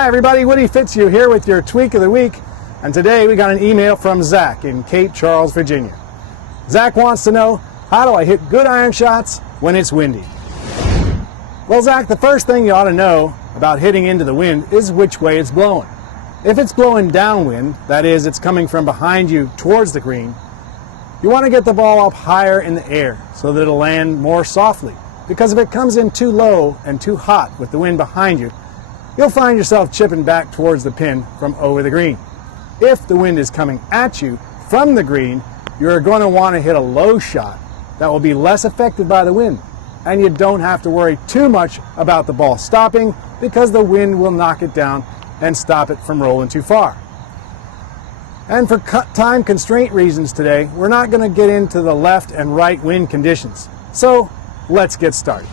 Hi everybody, Woody FitzHugh here with your Tweak of the Week, and today we got an email from Zach in Cape Charles, Virginia. Zach wants to know, how do I hit good iron shots when it's windy? Well Zach, the first thing you ought to know about hitting into the wind is which way it's blowing. If it's blowing downwind, that is, it's coming from behind you towards the green, you want to get the ball up higher in the air so that it'll land more softly. Because if it comes in too low and too hot with the wind behind you, you'll find yourself chipping back towards the pin from over the green. If the wind is coming at you from the green, you're going to want to hit a low shot that will be less affected by the wind. And you don't have to worry too much about the ball stopping because the wind will knock it down and stop it from rolling too far. And for time constraint reasons today, we're not going to get into the left and right wind conditions. So let's get started.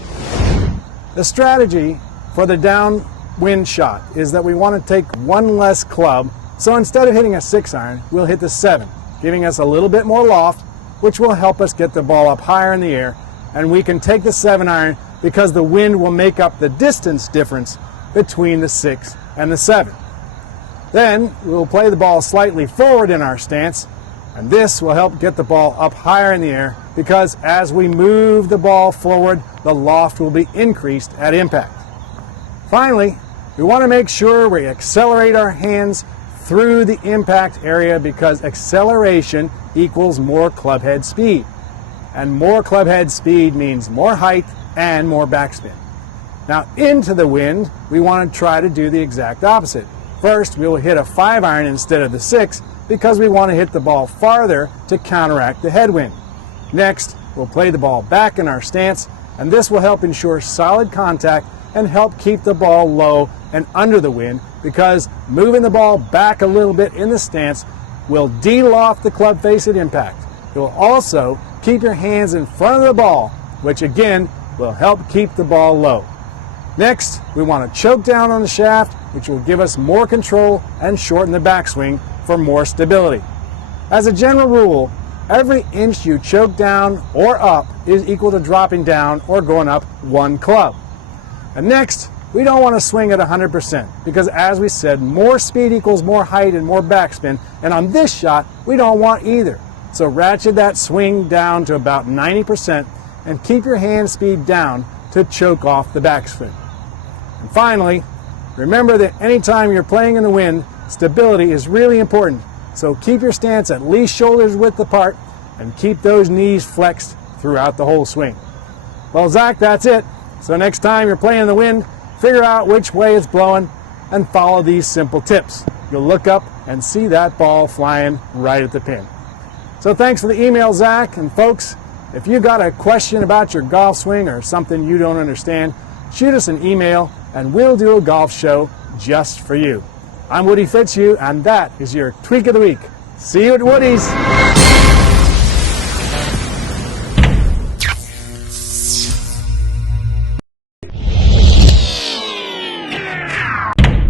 The strategy for the downwind shot is that we want to take one less club. So instead of hitting a 6-iron, we'll hit the 7, giving us a little bit more loft, which will help us get the ball up higher in the air. And we can take the 7-iron because the wind will make up the distance difference between the 6 and the 7. Then we'll play the ball slightly forward in our stance, and this will help get the ball up higher in the air because as we move the ball forward, the loft will be increased at impact. Finally, we want to make sure we accelerate our hands through the impact area because acceleration equals more clubhead speed. And more clubhead speed means more height and more backspin. Now into the wind, we want to try to do the exact opposite. First, we will hit a 5-iron instead of the 6 because we want to hit the ball farther to counteract the headwind. Next, we'll play the ball back in our stance, and this will help ensure solid contact and help keep the ball low and under the wind because moving the ball back a little bit in the stance will de-loft the club face at impact. It will also keep your hands in front of the ball, which again will help keep the ball low. Next, we want to choke down on the shaft, which will give us more control and shorten the backswing for more stability. As a general rule, every inch you choke down or up is equal to dropping down or going up 1 club. And next, we don't want to swing at 100% because as we said, more speed equals more height and more backspin, and on this shot, we don't want either. So ratchet that swing down to about 90% and keep your hand speed down to choke off the backspin. And finally, remember that anytime you're playing in the wind, stability is really important. So keep your stance at least shoulders width apart and keep those knees flexed throughout the whole swing. Well, Zach, that's it. So next time you're playing in the wind, figure out which way it's blowing and follow these simple tips. You'll look up and see that ball flying right at the pin. So thanks for the email, Zach. And folks, if you got a question about your golf swing or something you don't understand, shoot us an email and we'll do a golf show just for you. I'm Woody FitzHugh, and that is your Tweak of the Week. See you at Woody's.